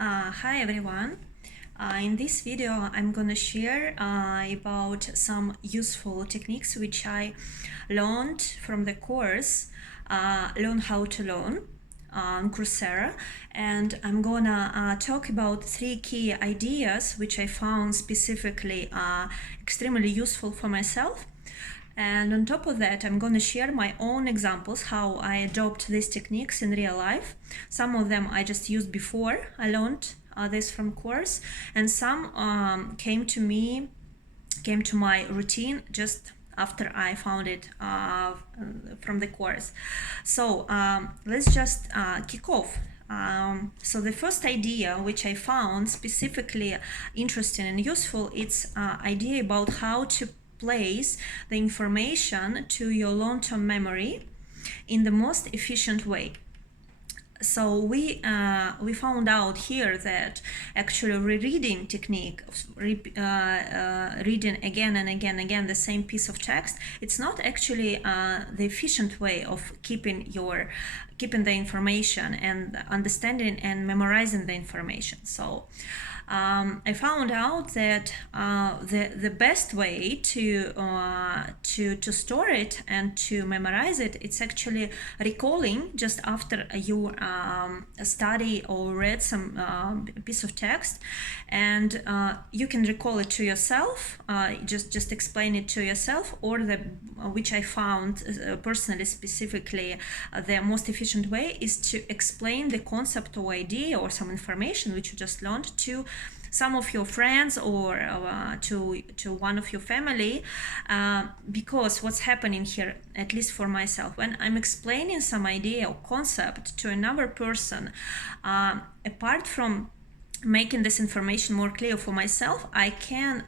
Hi everyone. In this video I'm gonna share about some useful techniques which I learned from the course Learn How to Learn on Coursera, and I'm gonna talk about 3 key ideas which I found specifically extremely useful for myself. And on top of that, I'm going to share my own examples, how I adopt these techniques in real life. Some of them I just used before I learned this from course, and some came to my routine just after I found it from the course. So let's just kick off. So the first idea which I found specifically interesting and useful, it's idea about how to place the information to your long-term memory in the most efficient way. So we found out here that actually rereading technique, reading again and again the same piece of text, it's not actually the efficient way of keeping the information and understanding and memorizing the information. So I found out that the best way to store it and to memorize it, it's actually recalling just after you study or read some piece of text, and you can recall it to yourself, just explain it to yourself, or which I found personally specifically the most efficient way is to explain the concept or idea or some information which you just learned to some of your friends or to one of your family, because what's happening here, at least for myself, when I'm explaining some idea or concept to another person, apart from making this information more clear for myself, I can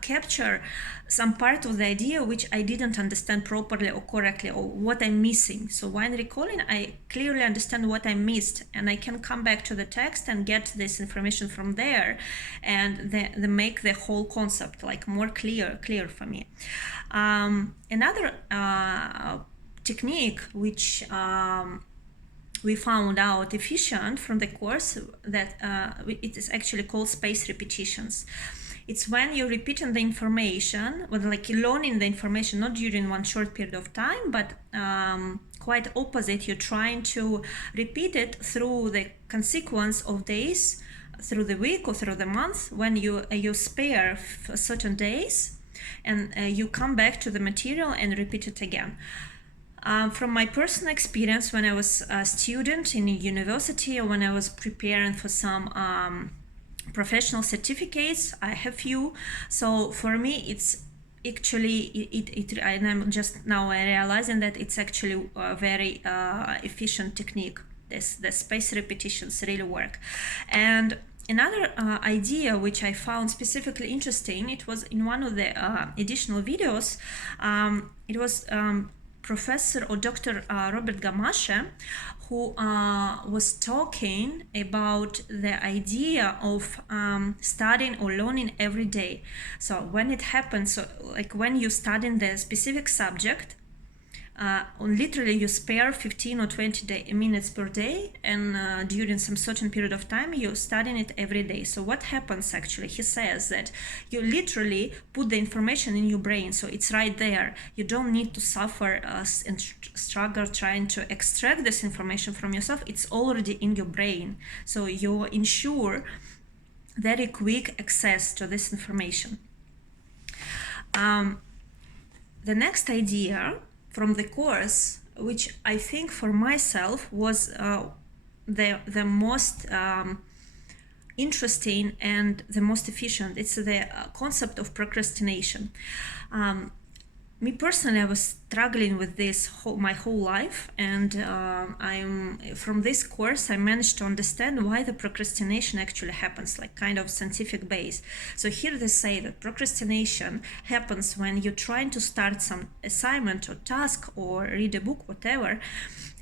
capture some part of the idea which I didn't understand properly or correctly, or what I'm missing. So when recalling, I clearly understand what I missed, and I can come back to the text and get this information from there, and make the whole concept like more clear for me. Another technique which we found out efficient from the course, that it is actually called spaced repetitions. It's when you're repeating the information, like learning the information, not during one short period of time, but quite opposite. You're trying to repeat it through the consequence of days, through the week or through the month, when you spare certain days, and you come back to the material and repeat it again. From my personal experience, when I was a student in a university, or when I was preparing for some professional certificates, I have few. So for me, it's actually and I'm just now realizing that it's actually a very efficient technique. The spaced repetitions really work. And another idea which I found specifically interesting, it was in one of the additional videos. It was Professor or Dr. Robert Gamashe, who was talking about the idea of studying or learning every day. So when it happens, so like when you study the specific subject, literally you spare 15 or 20 minutes per day, and during some certain period of time you're studying it every day. So what happens actually, he says that you literally put the information in your brain, so it's right there. You don't need to suffer and struggle trying to extract this information from yourself. It's already in your brain, so you ensure very quick access to this information. The next idea from the course, which I think for myself was the most interesting and the most efficient, it's the concept of procrastination. Me personally, I was struggling with this my whole life, and from this course I managed to understand why the procrastination actually happens, like kind of scientific base. So here they say that procrastination happens when you're trying to start some assignment or task or read a book, whatever,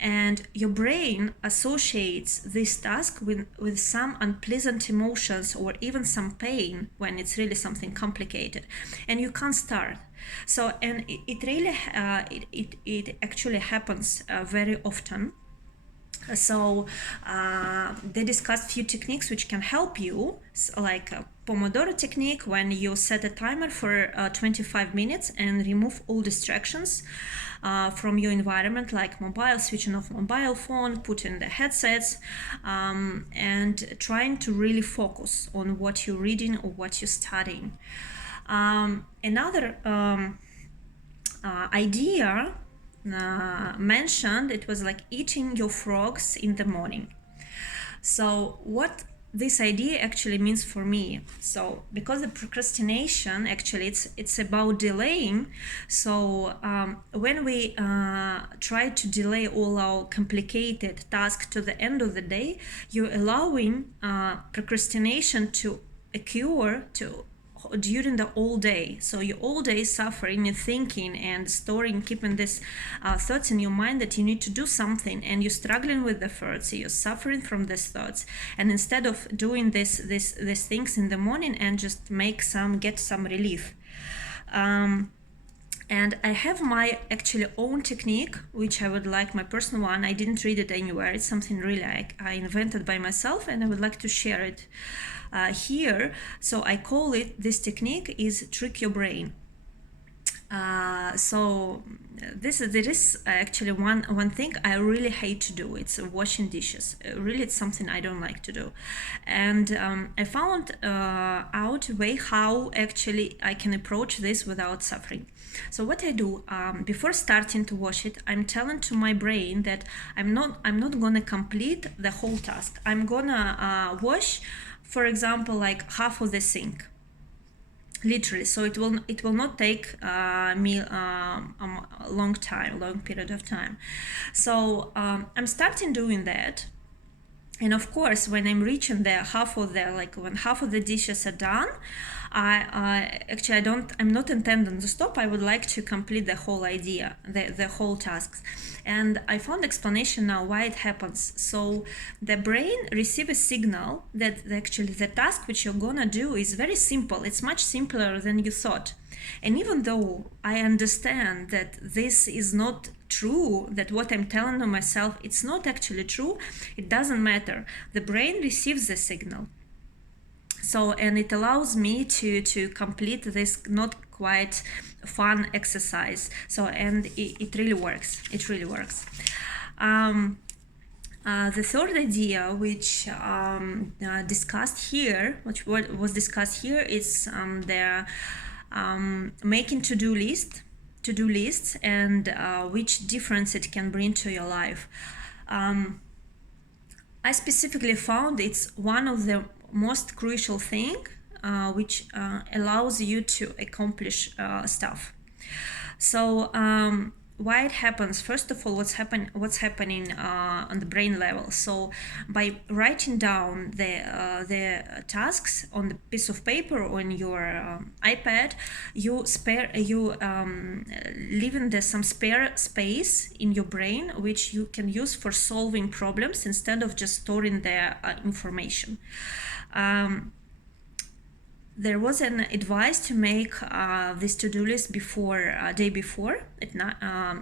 and your brain associates this task with some unpleasant emotions or even some pain when it's really something complicated, and you can't start. So, and it really it actually happens very often. So they discussed few techniques which can help you, like a Pomodoro technique, when you set a timer for 25 minutes and remove all distractions from your environment, like mobile, switching off mobile phone, putting the headsets, and trying to really focus on what you're reading or what you're studying. Another idea mentioned, it was like eating your frogs in the morning. So what this idea actually means for me, so because the procrastination actually it's about delaying. So when we try to delay all our complicated tasks to the end of the day, you're allowing procrastination to occur during the whole day. So you all day suffering and thinking and storing, keeping this thoughts in your mind that you need to do something, and you're struggling with the thoughts, you're suffering from these thoughts. And instead of doing these things in the morning and just get some relief. And I have my actually own technique, which I would like, my personal one. I didn't read it anywhere. It's something really I invented by myself, and I would like to share it here. So I call it, this technique is trick your brain. So there is actually one thing I really hate to do. It's washing dishes. Really, it's something I don't like to do. And I found out a way how actually I can approach this without suffering. So what I do, before starting to wash it, I'm telling to my brain that I'm not gonna complete the whole task. I'm gonna wash, for example, like half of the sink. Literally, so it will not take me a long period of time. So I'm starting doing that, and of course, when I'm reaching when half of the dishes are done, I'm not intending to stop. I would like to complete the whole idea, the whole tasks. And I found explanation now why it happens. So the brain receives a signal that actually the task which you're gonna do is very simple. It's much simpler than you thought. And even though I understand that this is not true, that what I'm telling to myself, it's not actually true, it doesn't matter. The brain receives the signal. So, and it allows me to complete this not quite fun exercise. So, and it really works. It really works. The third idea, which discussed here, which was discussed here, is the making to-do lists and which difference it can bring to your life. I specifically found it's one of the most crucial thing which allows you to accomplish stuff. So why it happens? First of all, what's happening on the brain level. So by writing down the tasks on the piece of paper or on your iPad, you leaving some spare space in your brain, which you can use for solving problems instead of just storing the information. There was an advice to make this to-do list day before,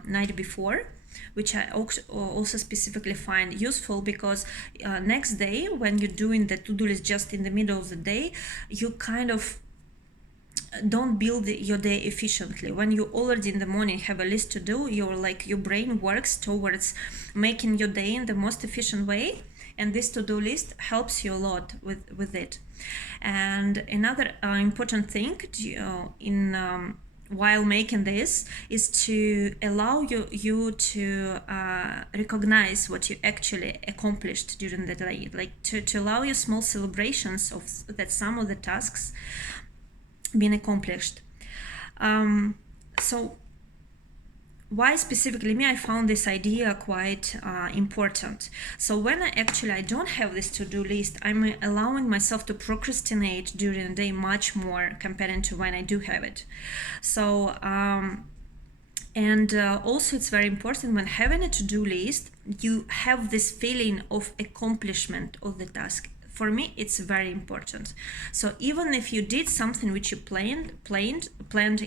night before, which I also specifically find useful, because next day when you're doing the to-do list just in the middle of the day, you kind of don't build your day efficiently. When you already in the morning have a list to do, your brain works towards making your day in the most efficient way, and this to-do list helps you a lot with it. And another important thing while making this is to allow you to recognize what you actually accomplished during the day, like to allow you small celebrations of that some of the tasks being accomplished. So why specifically me? I found this idea quite important. So when I don't have this to-do list, I'm allowing myself to procrastinate during the day much more compared to when I do have it. So also it's very important when having a to-do list, you have this feeling of accomplishment of the task. For me, it's very important. So even if you did something which you planned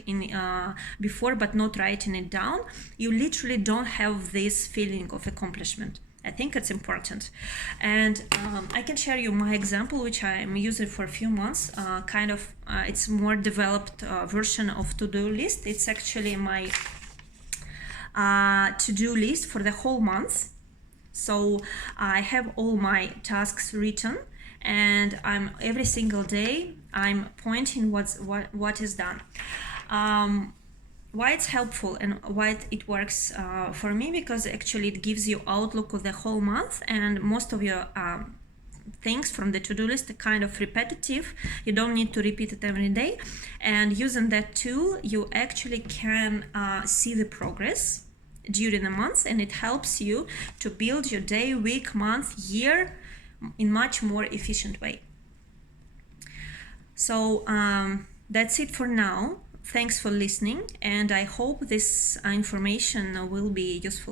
in before, but not writing it down, you literally don't have this feeling of accomplishment. I think it's important. And I can share you my example, which I'm using for a few months. It's more developed version of to-do list. It's actually my to-do list for the whole month. So I have all my tasks written, and every single day I'm pointing what is done. Why it's helpful and why it works for me, because actually it gives you outlook of the whole month, and most of your things from the to-do list are kind of repetitive. You don't need to repeat it every day, and using that tool you actually can see the progress during the month, and it helps you to build your day, week, month, year in much more efficient way. So that's it for now. Thanks for listening, and I hope this information will be useful.